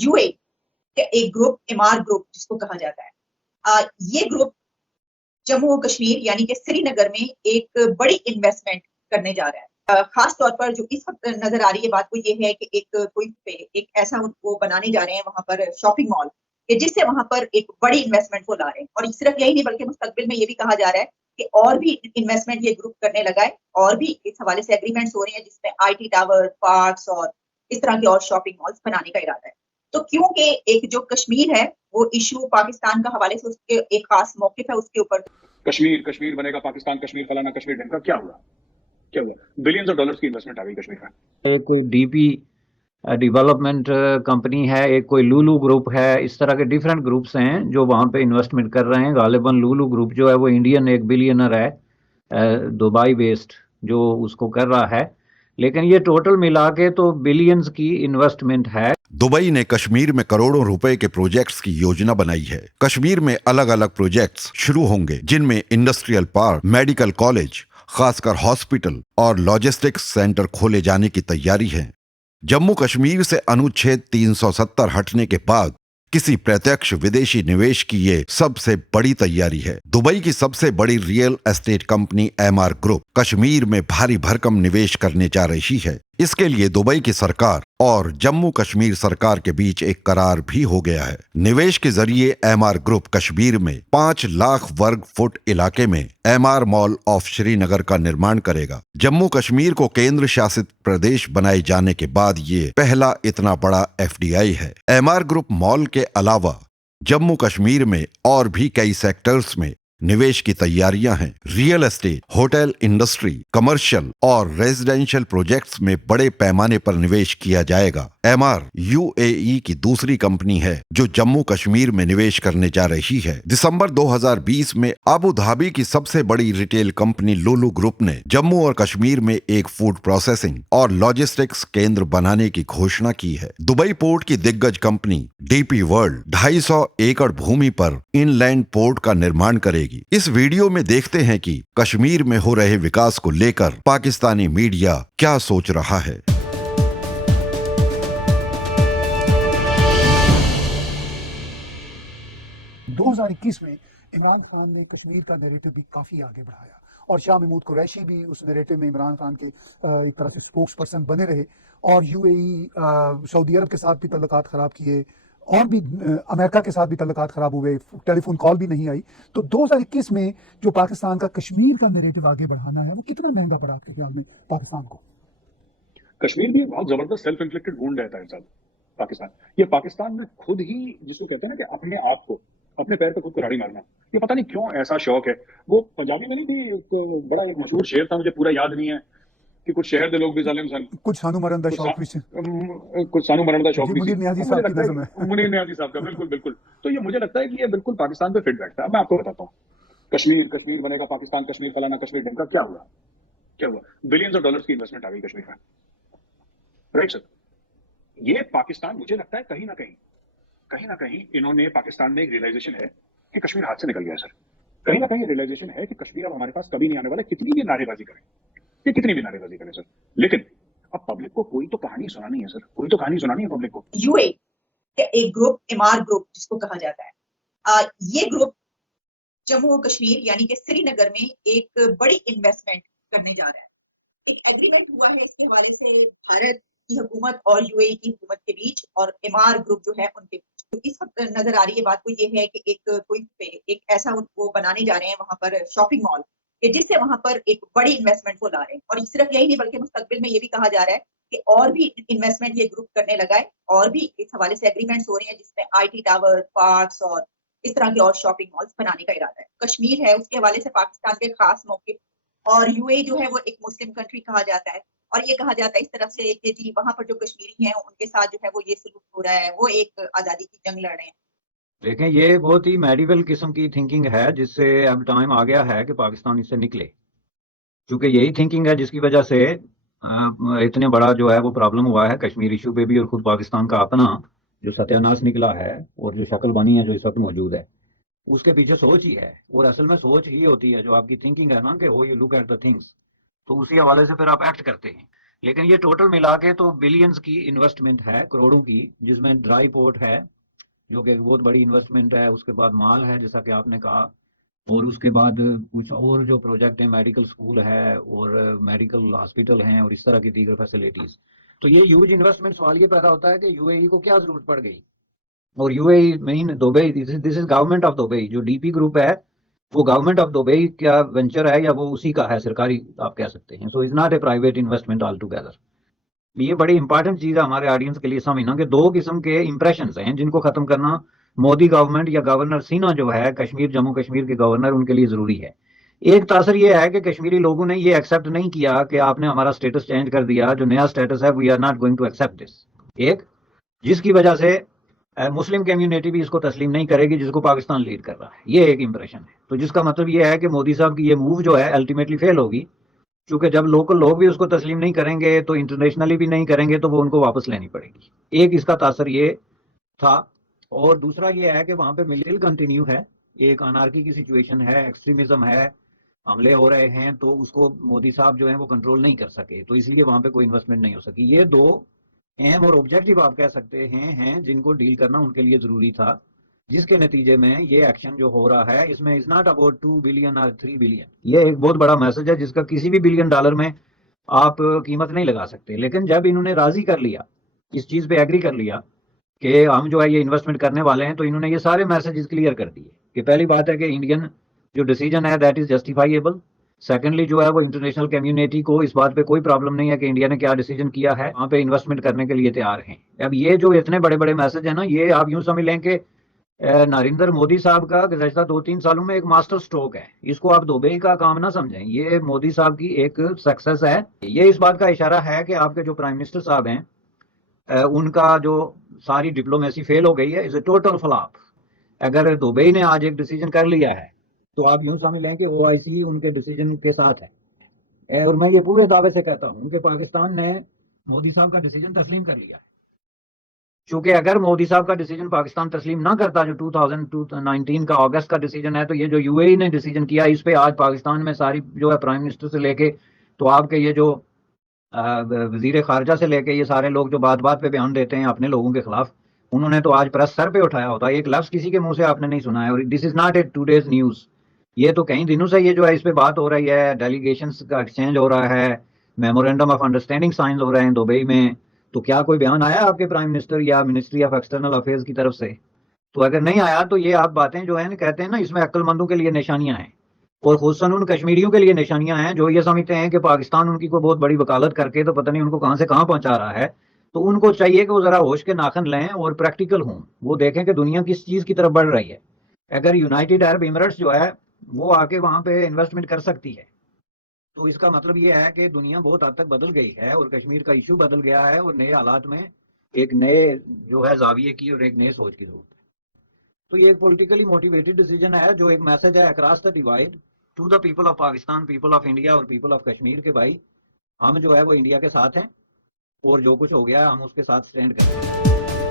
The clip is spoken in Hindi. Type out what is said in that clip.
यूए का एक ग्रुप, एमआर ग्रुप जिसको कहा जाता है, ये ग्रुप जम्मू और कश्मीर यानी कि श्रीनगर में एक बड़ी इन्वेस्टमेंट करने जा रहा है। खास तौर पर जो इस वक्त नजर आ रही है बात वो ये है कि एक ऐसा वो बनाने जा रहे हैं वहां पर शॉपिंग मॉल कि जिससे वहां पर एक बड़ी इन्वेस्टमेंट वो ला रहे हैं। और सिर्फ यही नहीं बल्कि मुस्तकबिल में ये भी कहा जा रहा है कि और भी इन्वेस्टमेंट ये ग्रुप करने लगा है और भी इस हवाले से एग्रीमेंट्स हो रहे हैं जिसमें आईटी टावर, पार्क्स और इस तरह के और शॉपिंग मॉल्स बनाने का इरादा है। तो क्योंकि एक जो कश्मीर है वो इशू पाकिस्तान का हवाले से उसके एक खास मौकिफ है उसके ऊपर। कश्मीर कश्मीर बनेगा पाकिस्तान, कश्मीर फलाना, कश्मीर ढंका, क्या हुआ? क्या हुआ? बिलियंस ऑफ डॉलर्स की इन्वेस्टमेंट आ गई कश्मीर में। एक कोई डीपी डेवलपमेंट कंपनी है, एक कोई लुलु ग्रुप है, इस तरह के डिफरेंट ग्रुप्स हैं जो वहां पे इन्वेस्टमेंट कर रहे हैं। गालिबन लुलु ग्रुप जो है वो इंडियन एक बिलियनर है, दुबई बेस्ड, जो उसको कर रहा है। लेकिन ये टोटल मिला के तो बिलियंस की इन्वेस्टमेंट है। दुबई ने कश्मीर में करोड़ों रुपए के प्रोजेक्ट्स की योजना बनाई है। कश्मीर में अलग अलग प्रोजेक्ट्स शुरू होंगे जिनमें इंडस्ट्रियल पार्क, मेडिकल कॉलेज, खासकर हॉस्पिटल और लॉजिस्टिक्स सेंटर खोले जाने की तैयारी है। जम्मू कश्मीर से अनुच्छेद 370 हटने के बाद किसी प्रत्यक्ष विदेशी निवेश की ये सबसे बड़ी तैयारी है। दुबई की सबसे बड़ी real estate company MR group Kashmir में भारी भरकम निवेश करने जा रही है। इसके लिए दुबई की सरकार और जम्मू कश्मीर सरकार के बीच एक करार भी हो गया है। निवेश के जरिए एमआर ग्रुप कश्मीर में 5 लाख वर्ग फुट इलाके में एमआर मॉल ऑफ श्रीनगर का निर्माण करेगा। जम्मू कश्मीर को केंद्र शासित प्रदेश बनाए जाने के बाद ये पहला इतना बड़ा एफडीआई है। एमआर ग्रुप मॉल के अलावा जम्मू कश्मीर में और भी कई सेक्टर्स में निवेश की तैयारियां हैं। Real estate, hotel industry, commercial और रेजिडेंशियल प्रोजेक्ट्स में बड़े पैमाने पर निवेश किया जाएगा। एमआर यूएई की दूसरी कंपनी है जो जम्मू कश्मीर में निवेश करने जा रही है। दिसंबर 2020 में अबू धाबी की सबसे बड़ी रिटेल कंपनी लुलु ग्रुप ने जम्मू और कश्मीर में एक फूड प्रोसेसिंग और लॉजिस्टिक्स केंद्र बनाने की घोषणा की है। दुबई पोर्ट की दिग्गज कंपनी डीपी वर्ल्ड 250 एकड़ भूमि पर इनलैंड पोर्ट का निर्माण करेगी। इस वीडियो में देखते हैं कि कश्मीर में हो रहे विकास को लेकर पाकिस्तानी मीडिया क्या सोच रहा है। 2021 में इमरान खान ने कश्मीर का नैरेटिव भी काफ़ी आगे बढ़ाया और शाह महमूद कुरैशी भी उस नैरेटिव में इमरान खान के एक तरह से स्पोक्स पर्सन बने रहे और यूएई सऊदी अरब के साथ भी तल्लुकात ख़राब किए और भी अमेरिका के साथ भी तल्लुकात ख़राब हुए, टेलीफोन कॉल भी नहीं आई। तो 2021 में जो पाकिस्तान का कश्मीर का नैरेटिव आगे बढ़ाना है वो कितना महंगा पड़ा आपके ख्याल में पाकिस्तान को? कश्मीर भी बहुत जबरदस्त सेल्फ इन्फ्लिक्टेड वुंड रहता है साहब पाकिस्तान। ये पाकिस्तान में खुद ही जिसको कहते हैं ना कि अपने आप को अपने पैर पे खुद कुल्हाड़ी मारना, ये पता नहीं क्यों ऐसा शौक है। वो पंजाबी में नहीं थी, बड़ा एक मशहूर शेर था, मुझे पूरा याद नहीं है कि कुछ शहर दे लोग भी जालिम सन, कुछ सानू मरण दा शौक भी कुछ सानू मरण दा शौक भी, मुनीर नियाज़ी साहब की नज़म है। मुनीर नियाज़ी साहब का, बिल्कुल बिल्कुल। तो ये मुझे लगता है कि ये बिल्कुल पाकिस्तान पे फिट बैठता है। मैं आपको बताता हूँ, कश्मीर कश्मीर बनेगा पाकिस्तान, कश्मीर फलाना, कश्मीर ढंका, क्या हुआ? क्या हुआ? बिलियंस ऑफ डॉलर्स की इन्वेस्टमेंट आ गई कश्मीर में, राइट सर। ये पाकिस्तान, मुझे लगता है कहीं ना कहीं इन्होंने, पाकिस्तान में एक रियलाइजेशन है कि कश्मीर हाथ से निकल गया सर। कहीं ना कहीं रियलाइजेशन है कि कश्मीर अब हमारे पास कभी नहीं आने वाला, कितनी भी नारेबाजी करें, ये कितनी भी नारेबाजी करें सर। लेकिन अब पब्लिक को कोई तो कहानी सुनानी है सर, कोई तो कहानी सुनानी है पब्लिक को। यूए का एक ग्रुप, एमआर ग्रुप जिसको कहा जाता है, ये ग्रुप जम्मू और कश्मीर यानी कि श्रीनगर में एक बड़ी इन्वेस्टमेंट करने जा रहा है। एक एग्रीमेंट हुआ है इसके हवाले से भारत की हुकूमत और यूएई की हुकूमत के बीच और एमआर ग्रुप जो है उनके बीच। तो इस वक्त नजर आ रही है बात वो ये है कि एक ऐसा वो बनाने जा रहे हैं वहां पर शॉपिंग मॉल कि जिससे वहां पर एक बड़ी इन्वेस्टमेंट को ला रहे हैं। और सिर्फ यही नहीं बल्कि मुस्तकबिल में ये भी कहा जा रहा है कि और भी इन्वेस्टमेंट ये ग्रुप करने लगा है और भी इस हवाले से एग्रीमेंट्स हो रहे हैं जिसमें आईटी टावर, पार्क्स और इस तरह के और शॉपिंग मॉल्स बनाने का इरादा है। कश्मीर है उसके हवाले से पाकिस्तान के खास मौके और यूएई जो है वो एक मुस्लिम कंट्री कहा जाता है और ये कहा जाता है इस तरफ से कि जी वहां पर जो कश्मीरी हैं उनके साथ जो है वो ये सलूक हो रहा है, वो एक आजादी की जंग लड़ रहे हैं। देखें, ये बहुत ही मेडिवल किस्म की थिंकिंग है जिससे अब टाइम आ गया है कि पाकिस्तान इससे निकले, क्योंकि यही थिंकिंग है जिसकी वजह से इतने बड़ा जो है वो प्रॉब्लम हुआ है कश्मीर इशू पे भी, और खुद पाकिस्तान का अपना जो सत्यानाश निकला है और जो शक्ल बनी है जो इस वक्त मौजूद है, उसके पीछे सोच ही है। और असल में सोच ही होती है जो आपकी थिंकिंग है ना, कि वो you look at the things, तो उसी हवाले से फिर आप एक्ट करते हैं। लेकिन ये टोटल मिला के तो बिलियंस की इन्वेस्टमेंट है, करोड़ों की, जिसमें ड्राई पोर्ट है जो कि एक बहुत बड़ी इन्वेस्टमेंट है, उसके बाद माल है जैसा कि आपने कहा, और उसके बाद कुछ और जो प्रोजेक्ट है, मेडिकल स्कूल है और मेडिकल हॉस्पिटल हैं और इस तरह की दीगर फैसिलिटीज। तो ये ह्यूज इन्वेस्टमेंट, सवाल ये पैदा होता है कि यूएई को क्या जरूरत पड़ गई। और UAE main Dubai, this is government of Dubai, जो डीपी ग्रुप है वो गवर्नमेंट ऑफ दुबई का वेंचर है या वो उसी का है, सरकारी आप कह सकते हैं। So is not a private investment all together. ये बड़ी इंपॉर्टेंट चीज है हमारे ऑडियंस के लिए समझना कि दो किस्म के इंप्रेशंस हैं जिनको खत्म करना मोदी गवर्नमेंट या गवर्नर सिन्हा जो है कश्मीर, जम्मू कश्मीर के गवर्नर, उनके लिए जरूरी है। एक तासर ये है कि कश्मीरी लोगों ने ये एक्सेप्ट नहीं किया कि आपने हमारा स्टेटस चेंज कर दिया, जो नया स्टेटस है we are not going to accept this. एक, जिसकी वजह से मुस्लिम कम्युनिटी भी इसको तस्लीम नहीं करेगी जिसको पाकिस्तान लीड कर रहा है। ये एक इंप्रेशन है। तो जिसका मतलब ये है कि मोदी साहब की ये मूव जो है अल्टीमेटली फेल होगी, क्योंकि जब लोकल लोग भी उसको तस्लीम नहीं करेंगे तो इंटरनेशनली भी नहीं करेंगे, तो वो उनको वापस लेनी पड़ेगी। एक इसका तासर ये था। और दूसरा ये है कि वहां पे मिलिट्री कंटिन्यू है, एक अनार्की की सिचुएशन है, एक्सट्रीमिज्म है, हमले हो रहे हैं, तो उसको मोदी साहब जो है वो कंट्रोल नहीं कर सके, तो इसलिए वहां पे कोई इन्वेस्टमेंट नहीं हो सकी। ये दो अहम और ऑब्जेक्टिव आप कह सकते हैं जिनको डील करना उनके लिए जरूरी था, जिसके नतीजे में ये एक्शन जो हो रहा है इसमें इज नॉट अबाउट 2 बिलियन और 3 बिलियन। ये एक बहुत बड़ा मैसेज है जिसका किसी भी बिलियन डॉलर में आप कीमत नहीं लगा सकते। लेकिन जब इन्होंने राजी कर लिया, इस चीज पे एग्री कर लिया कि हम जो है ये इन्वेस्टमेंट करने वाले हैं, तो इन्होंने ये सारे मैसेजेस क्लियर कर दिए कि पहली बात है कि इंडियन जो डिसीजन है दैट इज जस्टिफाइएबल। सेकेंडली जो है वो इंटरनेशनल कम्युनिटी को इस बात पे कोई प्रॉब्लम नहीं है कि इंडिया ने क्या डिसीजन किया है, वहां पे इन्वेस्टमेंट करने के लिए तैयार हैं। अब ये जो इतने बड़े बड़े मैसेज है ना, ये आप यूं समझ लें कि नरेंद्र मोदी साहब का गुज़श्ता 2-3 सालों में एक मास्टर स्ट्रोक है। इसको आप दुबई का काम ना समझें, ये मोदी साहब की एक सक्सेस है। ये इस बात का इशारा है कि आपके जो प्राइम मिनिस्टर साहब हैं उनका जो सारी डिप्लोमेसी फेल हो गई है, इज ए टोटल फ्लॉप। अगर दुबई ने आज एक डिसीजन कर लिया है तो आप यूं समझ लें कि ओआईसी उनके डिसीजन के साथ है। और मैं ये पूरे दावे से कहता हूं कि पाकिस्तान ने मोदी साहब का डिसीजन तस्लीम कर लिया। क्योंकि अगर मोदी साहब का डिसीजन पाकिस्तान तस्लीम ना करता, जो 2019 का अगस्त का डिसीजन है, तो ये जो यूएई ने डिसीजन किया इस पे आज पाकिस्तान में सारी जो है प्राइम मिनिस्टर से लेके तो आपके ये जो वजीर खारजा से लेके ये सारे लोग जो बात बात पे बयान देते हैं अपने लोगों के खिलाफ, उन्होंने तो आज प्रेस सर पे उठाया होता। एक लफ्ज किसी के मुंह से आपने नहीं सुना है। और this is not a today's news, ये तो कई दिनों से ये जो है इस पे बात हो रही है, डेलीगेशन का एक्सचेंज हो रहा है, मेमोरेंडम ऑफ अंडरस्टैंडिंग साइन हो रहे हैं दुबई में। तो क्या कोई बयान आया आपके प्राइम मिनिस्टर या मिनिस्ट्री ऑफ एक्सटर्नल अफेयर्स की तरफ से? तो अगर नहीं आया तो ये आप बातें जो है कहते हैं ना, इसमें अक्लमंदों के लिए निशानियां हैं और खुसूसन उन कश्मीरियों के लिए निशानियां हैं जो ये समझते हैं कि पाकिस्तान उनकी कोई बहुत बड़ी वकालत करके तो पता नहीं उनको कहां से कहां पहुंचा रहा है। तो उनको चाहिए कि वो जरा होश के नाखन लें और प्रैक्टिकल हों, वो देखें कि दुनिया किस चीज की तरफ बढ़ रही है। अगर यूनाइटेड अरब एमिरेट्स जो है वो आके वहां पे इन्वेस्टमेंट कर सकती है, तो इसका मतलब ये है कि दुनिया बहुत हद तक बदल गई है और कश्मीर का इशू बदल गया है और नए हालात में एक नए जो है जाविये की और एक नए सोच की जरूरत है। तो ये एक पॉलिटिकली मोटिवेटेड डिसीजन है जो एक मैसेज है across the divide two the people of Pakistan, people of India और पीपल ऑफ कश्मीर के भाई हम जो है वो इंडिया के साथ हैं और जो कुछ हो गया हम उसके साथ स्टैंड करेंगे।